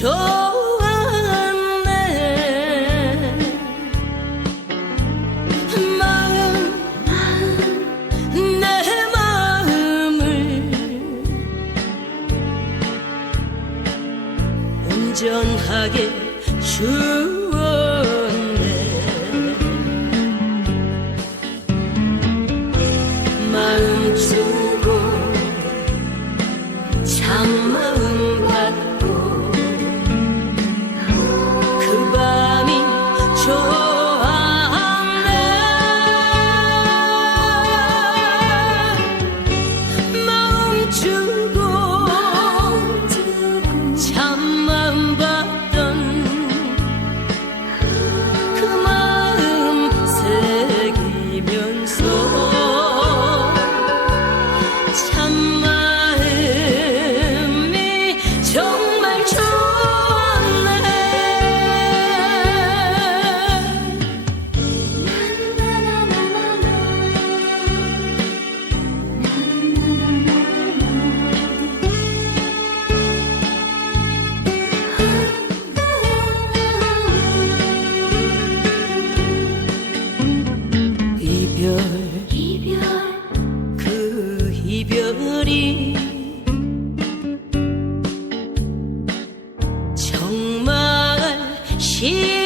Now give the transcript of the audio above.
좋았네. 마음 내 마음을 온전하게 주 이별이 정말 싫